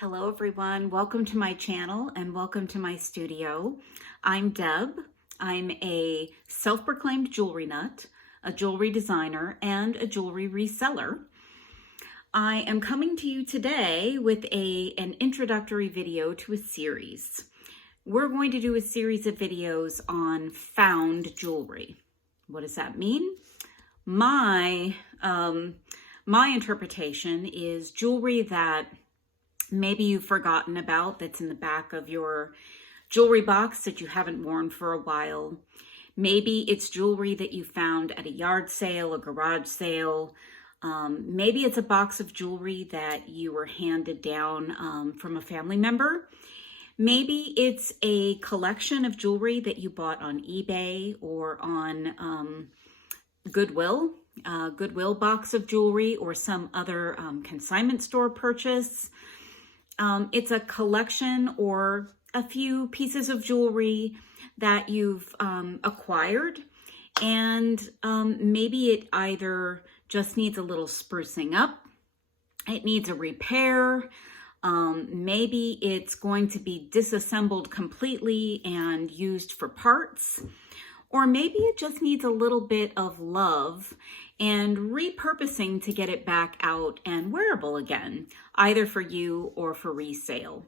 Hello everyone, welcome to my channel and welcome to my studio. I'm Deb. I'm a self-proclaimed jewelry nut, a jewelry designer, and a jewelry reseller. I am coming to you today with an introductory video to a series. We're going to do a series of videos on found jewelry. What does that mean? My interpretation is jewelry that maybe you've forgotten about, that's in the back of your jewelry box that you haven't worn for a while. Maybe it's jewelry that you found at a yard sale, a garage sale. Maybe it's a box of jewelry that you were handed down from a family member. Maybe it's a collection of jewelry that you bought on eBay or on Goodwill, Goodwill box of jewelry, or some other consignment store purchase. It's a collection or a few pieces of jewelry that you've acquired, and maybe it either just needs a little sprucing up, it needs a repair, maybe it's going to be disassembled completely and used for parts, or maybe it just needs a little bit of love and repurposing to get it back out and wearable again, either for you or for resale.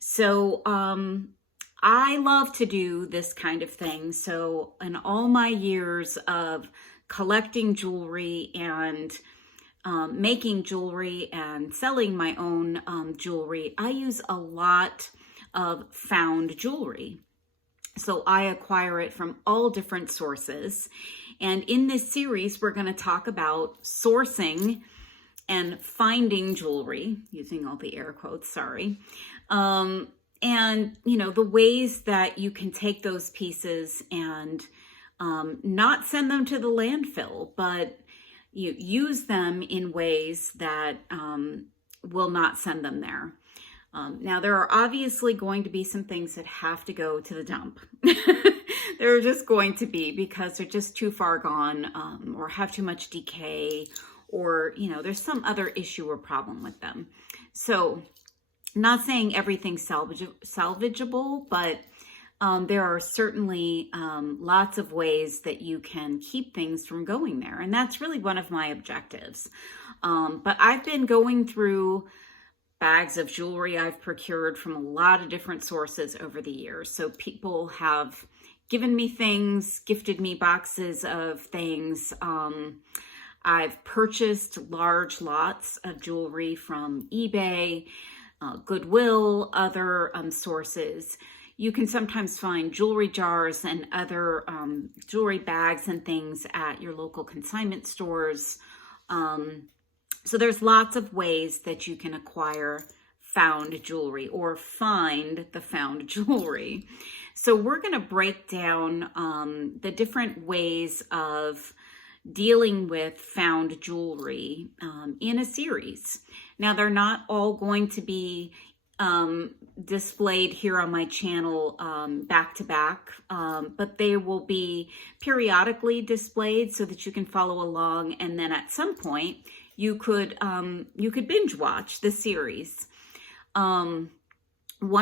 So I love to do this kind of thing. So in all my years of collecting jewelry and making jewelry and selling my own jewelry, I use a lot of found jewelry. So I acquire it from all different sources. And in this series, we're going to talk about sourcing and finding jewelry, using all the air quotes, sorry. And, you know, the ways that you can take those pieces and not send them to the landfill, but you use them in ways that will not send them there. Now, there are obviously going to be some things that have to go to the dump. They're just going to be, because they're just too far gone, or have too much decay, or, you know, there's some other issue or problem with them. So, not saying everything's salvageable, but there are certainly lots of ways that you can keep things from going there. And that's really one of my objectives. But I've been going through bags of jewelry I've procured from a lot of different sources over the years. So people have given me things, gifted me boxes of things. I've purchased large lots of jewelry from eBay, Goodwill, other sources. You can sometimes find jewelry jars and other jewelry bags and things at your local consignment stores. So there's lots of ways that you can acquire found jewelry or find the found jewelry. So we're going to break down the different ways of dealing with found jewelry in a series. Now, they're not all going to be displayed here on my channel back to back, but they will be periodically displayed so that you can follow along, and then at some point you could binge watch the series. One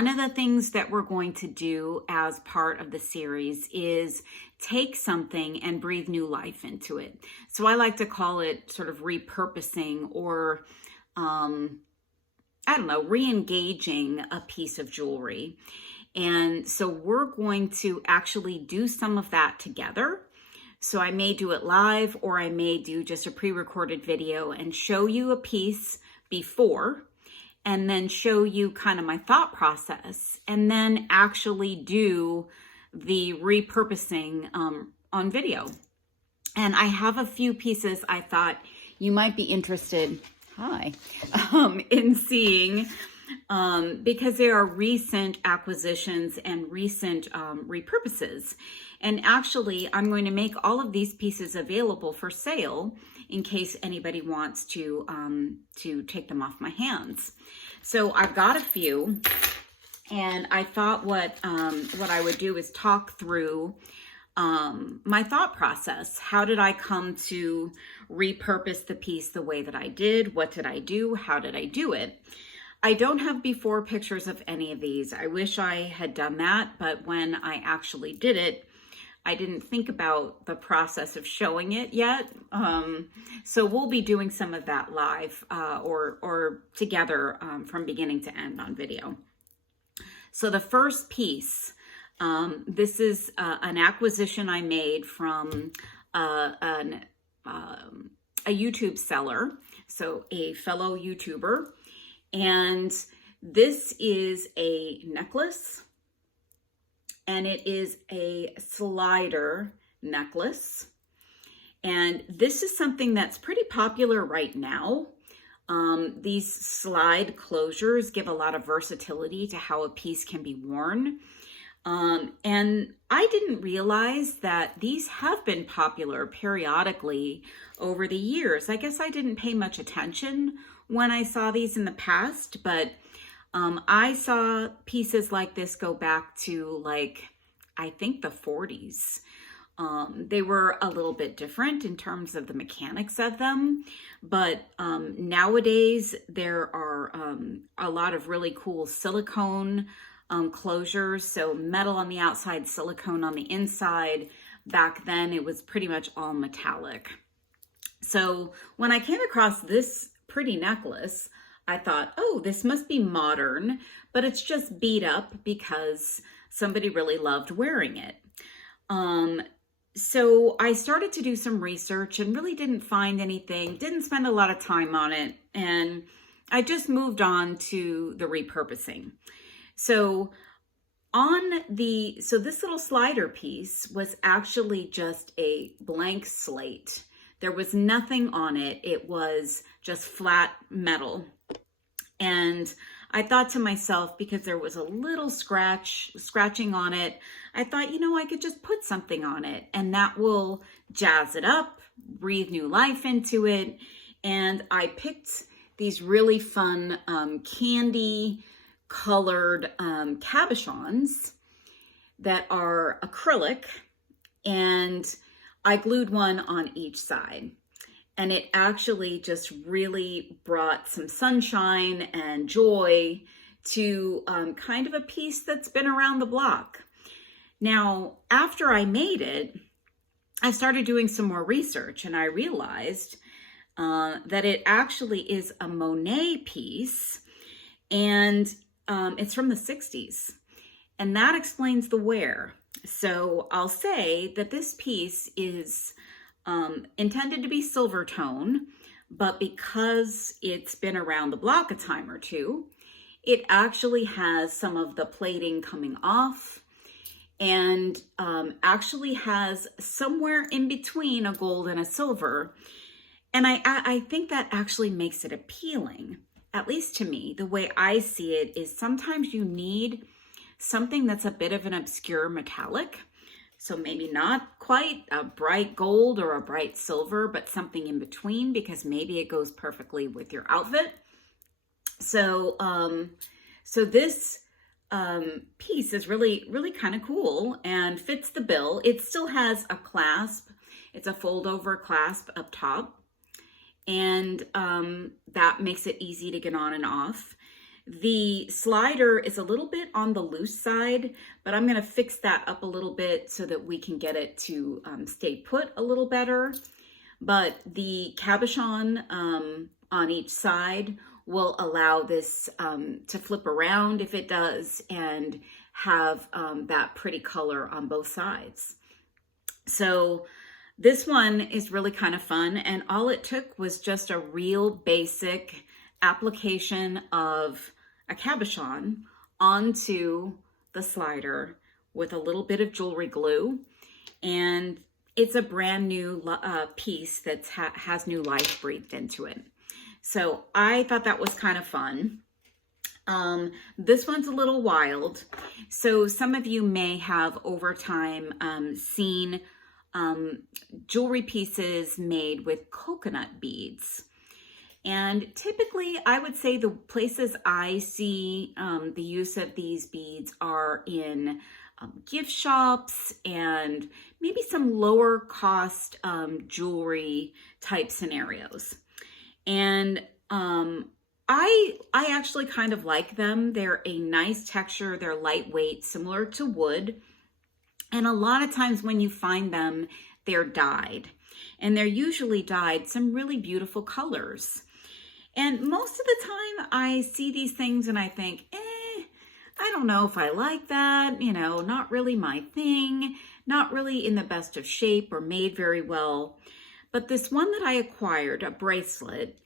of the things that we're going to do as part of the series is take something and breathe new life into it. So I like to call it sort of repurposing, or I don't know, re-engaging a piece of jewelry. And so we're going to actually do some of that together. So I may do it live, or I may do just a pre-recorded video and show you a piece before, and then show you kind of my thought process, and then actually do the repurposing on video. And I have a few pieces I thought you might be interested in seeing, because there are recent acquisitions and recent repurposes. And actually, I'm going to make all of these pieces available for sale in case anybody wants to take them off my hands. So I've got a few, and I thought what I would do is talk through my thought process. How did I come to repurpose the piece the way that I did? What did I do? How did I do it? I don't have before pictures of any of these. I wish I had done that, but when I actually did it, I didn't think about the process of showing it yet. So we'll be doing some of that live or together from beginning to end on video. So the first piece, this is an acquisition I made from a YouTube seller, so a fellow YouTuber. And this is a necklace, and it is a slider necklace. And this is something that's pretty popular right now. These slide closures give a lot of versatility to how a piece can be worn. And I didn't realize that these have been popular periodically over the years. I guess I didn't pay much attention when I saw these in the past, but I saw pieces like this go back to I think the 40s. They were a little bit different in terms of the mechanics of them, but nowadays there are a lot of really cool silicone closures. So metal on the outside, silicone on the inside. Back then it was pretty much all metallic. So when I came across this pretty necklace, I thought, oh, this must be modern, but it's just beat up because somebody really loved wearing it. So I started to do some research and really didn't find anything, didn't spend a lot of time on it, and I just moved on to the repurposing. So this little slider piece was actually just a blank slate. There was nothing on it. It was just flat metal. And I thought to myself, because there was a little scratching on it, I thought, I could just put something on it and that will jazz it up, breathe new life into it. And I picked these really fun candy colored cabochons that are acrylic, and I glued one on each side. And it actually just really brought some sunshine and joy to kind of a piece that's been around the block. Now, after I made it, I started doing some more research, and I realized that it actually is a Monet piece, and it's from the 60s. And that explains the wear. So I'll say that this piece is intended to be silver tone, but because it's been around the block a time or two, it actually has some of the plating coming off, and actually has somewhere in between a gold and a silver. And I think that actually makes it appealing, at least to me. The way I see it is sometimes you need something that's a bit of an obscure metallic. So maybe not quite a bright gold or a bright silver, but something in between, because maybe it goes perfectly with your outfit. So, so this piece is really, really kind of cool and fits the bill. It still has a clasp. It's a fold over clasp up top. And that makes it easy to get on and off. The slider is a little bit on the loose side, but I'm going to fix that up a little bit so that we can get it to stay put a little better. But the cabochon on each side will allow this to flip around if it does, and have that pretty color on both sides. So this one is really kind of fun, and all it took was just a real basic application of a cabochon onto the slider with a little bit of jewelry glue, and it's a brand new piece that has new life breathed into it. So I thought that was kind of fun. This one's a little wild. So some of you may have over time seen jewelry pieces made with coconut beads. And typically, I would say the places I see the use of these beads are in gift shops and maybe some lower cost jewelry type scenarios. And I actually kind of like them. They're a nice texture. They're lightweight, similar to wood. And a lot of times when you find them, they're dyed. And they're usually dyed some really beautiful colors. And most of the time I see these things and I think, I don't know if I like that, not really my thing, not really in the best of shape or made very well. But this one that I acquired, a bracelet,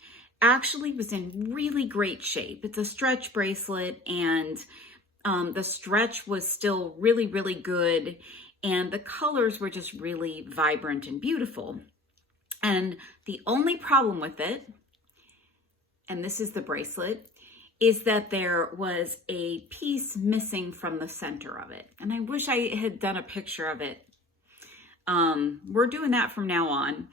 actually was in really great shape. It's a stretch bracelet, and the stretch was still really, really good. And the colors were just really vibrant and beautiful. And the only problem with it, and this is the bracelet, is that there was a piece missing from the center of it. And I wish I had done a picture of it. We're doing that from now on.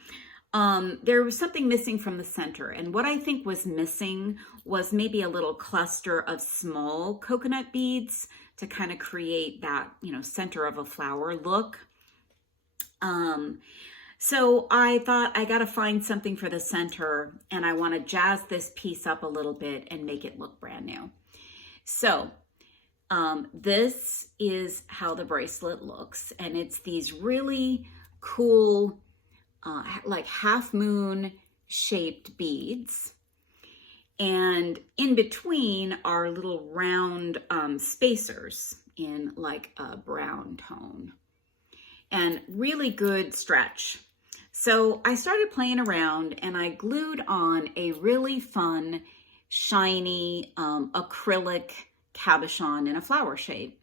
There was something missing from the center. And what I think was missing was maybe a little cluster of small coconut beads to kind of create that, center of a flower look. So I thought I got to find something for the center, and I want to jazz this piece up a little bit and make it look brand new. So this is how the bracelet looks, and it's these really cool, like half moon shaped beads. And in between are little round spacers in like a brown tone, and really good stretch. So I started playing around and I glued on a really fun, shiny acrylic cabochon in a flower shape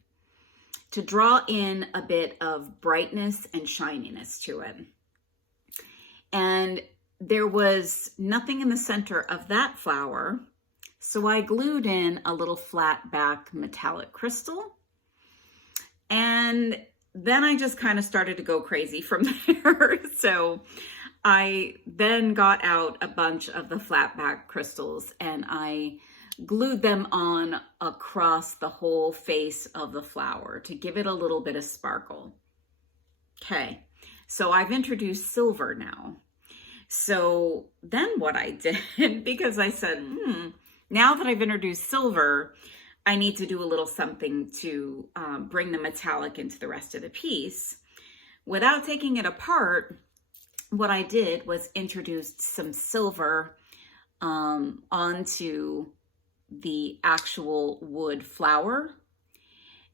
to draw in a bit of brightness and shininess to it. And there was nothing in the center of that flower, so I glued in a little flat back metallic crystal, and then I just kind of started to go crazy from there. So I then got out a bunch of the flat back crystals and I glued them on across the whole face of the flower to give it a little bit of sparkle. Okay, so I've introduced silver now. So then what I did, because I said, now that I've introduced silver, I need to do a little something to bring the metallic into the rest of the piece. Without taking it apart, what I did was introduce some silver onto the actual wood flower,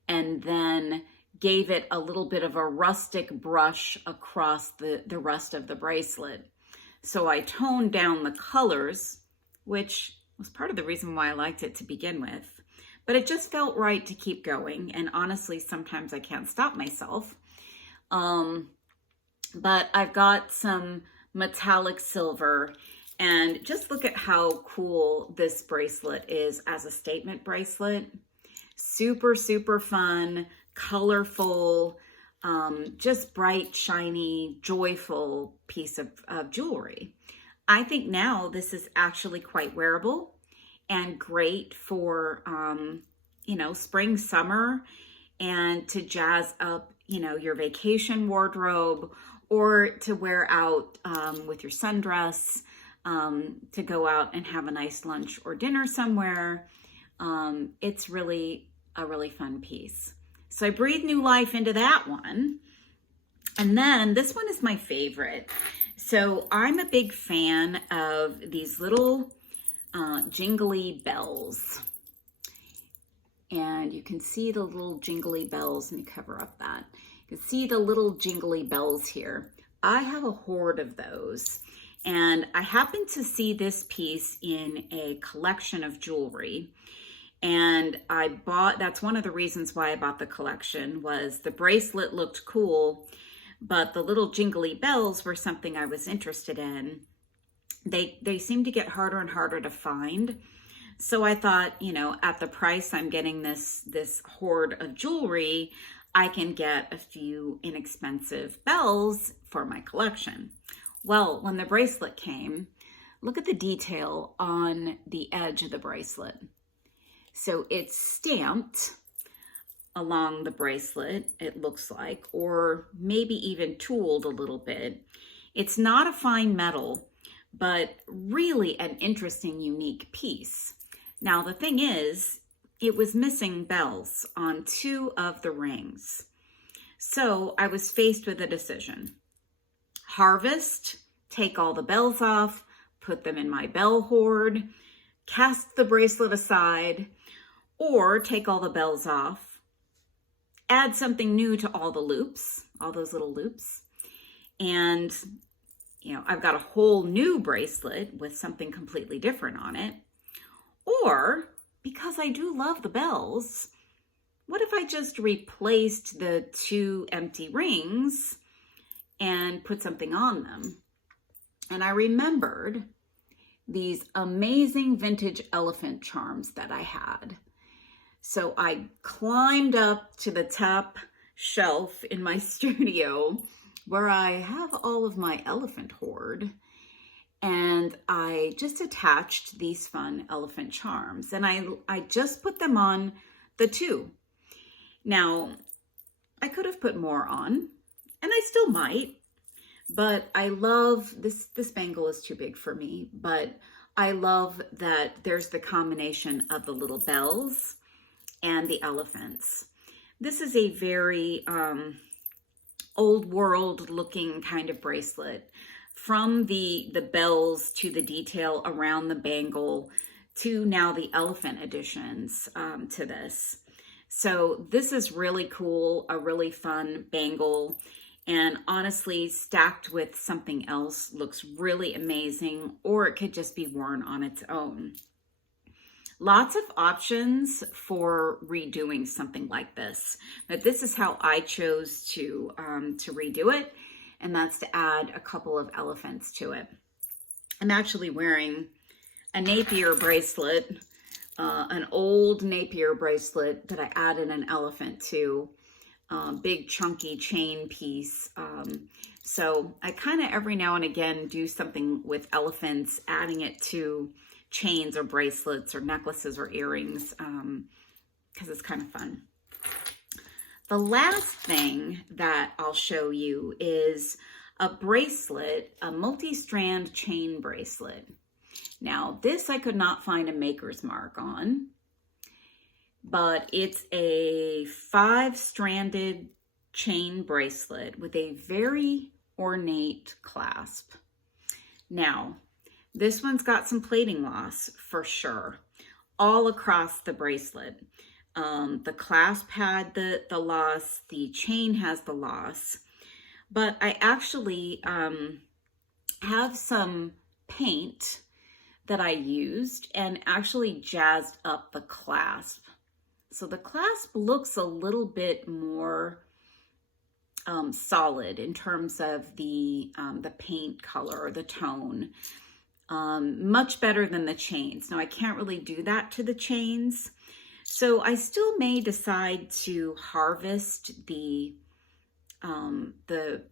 and then gave it a little bit of a rustic brush across the rest of the bracelet. So I toned down the colors, which was part of the reason why I liked it to begin with. But it just felt right to keep going. And honestly, sometimes I can't stop myself. But I've got some metallic silver, and just look at how cool this bracelet is as a statement bracelet. Super, super fun, colorful, just bright, shiny, joyful piece of jewelry. I think now this is actually quite wearable and great for, spring, summer, and to jazz up, your vacation wardrobe, or to wear out with your sundress, to go out and have a nice lunch or dinner somewhere. It's really a really fun piece. So I breathed new life into that one. And then this one is my favorite. So I'm a big fan of these little jingly bells. And you can see the little jingly bells. Let me cover up that. You can see the little jingly bells here. I have a hoard of those. And I happened to see this piece in a collection of jewelry. And that's one of the reasons why I bought the collection, was the bracelet looked cool, but the little jingly bells were something I was interested in. They seem to get harder and harder to find. So I thought, at the price I'm getting this hoard of jewelry, I can get a few inexpensive bells for my collection. Well, when the bracelet came, look at the detail on the edge of the bracelet. So it's stamped along the bracelet, it looks like, or maybe even tooled a little bit. It's not a fine metal, but really an interesting, unique piece. Now, the thing is, it was missing bells on 2 of the rings. So I was faced with a decision. Harvest, take all the bells off, put them in my bell hoard, cast the bracelet aside, or take all the bells off, add something new to all the loops, all those little loops, and I've got a whole new bracelet with something completely different on it. Or, because I do love the bells, what if I just replaced the 2 empty rings and put something on them? And I remembered these amazing vintage elephant charms that I had. So I climbed up to the top shelf in my studio where I have all of my elephant hoard, and I just attached these fun elephant charms, and I just put them on the 2. Now, I could have put more on, and I still might, but I love this bangle is too big for me, but I love that there's the combination of the little bells and the elephants. This is a very old world looking kind of bracelet, from the bells to the detail around the bangle to now the elephant additions to this. So this is really cool, a really fun bangle, and honestly, stacked with something else looks really amazing, or it could just be worn on its own. Lots of options for redoing something like this, but this is how I chose to redo it, and that's to add a couple of elephants to it. I'm actually wearing a Napier bracelet, an old Napier bracelet that I added an elephant to, big chunky chain piece. So I kind of every now and again do something with elephants, adding it to chains or bracelets or necklaces or earrings, because it's kind of fun. The last thing that I'll show you is a bracelet, a multi-strand chain bracelet. Now, this I could not find a maker's mark on, but it's a 5-stranded chain bracelet with a very ornate clasp. Now, this one's got some plating loss for sure, all across the bracelet. The clasp had the loss, the chain has the loss, but I actually have some paint that I used and actually jazzed up the clasp. So the clasp looks a little bit more solid in terms of the paint color or the tone. Much better than the chains. Now I can't really do that to the chains, so I still may decide to harvest the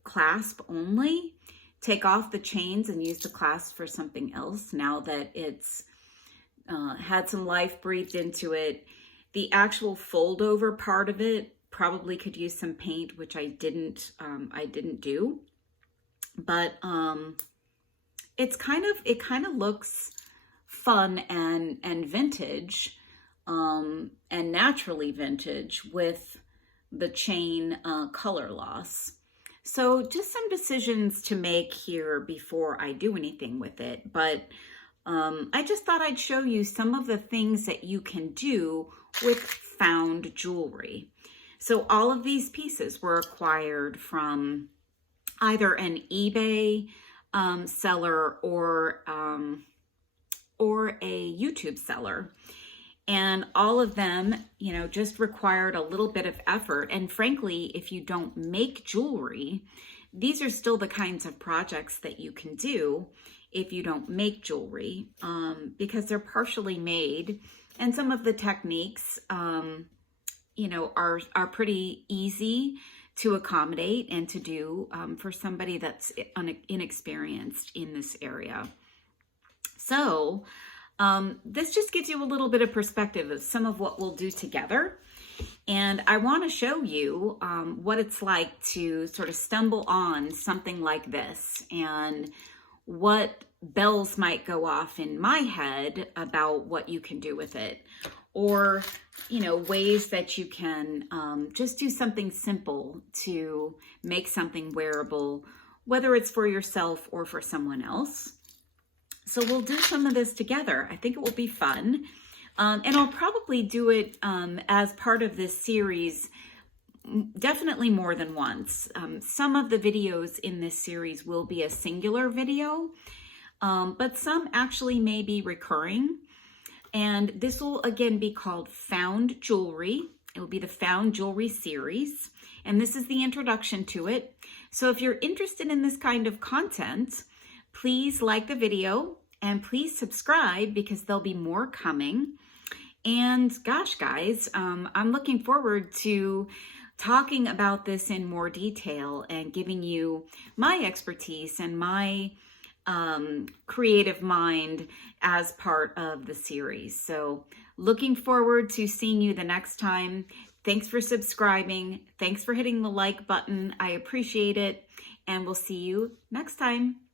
clasp only, take off the chains and use the clasp for something else now that it's had some life breathed into it. The actual fold over part of it probably could use some paint, which I didn't do, but it kind of looks fun and vintage, and naturally vintage with the chain color loss. So just some decisions to make here before I do anything with it. But I just thought I'd show you some of the things that you can do with found jewelry. So all of these pieces were acquired from either an eBay seller or a YouTube seller. And all of them, just required a little bit of effort. And frankly, if you don't make jewelry, these are still the kinds of projects that you can do if you don't make jewelry, because they're partially made. And some of the techniques, are pretty easy to accommodate and to do for somebody that's inexperienced in this area. So this just gives you a little bit of perspective of some of what we'll do together. And I want to show you what it's like to sort of stumble on something like this and what bells might go off in my head about what you can do with it, or, you know, ways that you can just do something simple to make something wearable, whether it's for yourself or for someone else. So we'll do some of this together. I think it will be fun. And I'll probably do it as part of this series, definitely more than once. Some of the videos in this series will be a singular video, but some actually may be recurring. And this will again be called Found Jewelry. It will be the Found Jewelry series. And this is the introduction to it. So if you're interested in this kind of content, please like the video and please subscribe, because there'll be more coming. And gosh, guys, I'm looking forward to talking about this in more detail and giving you my expertise and my creative mind as part of the series. So looking forward to seeing you the next time. Thanks for subscribing. Thanks for hitting the like button. I appreciate it. And we'll see you next time.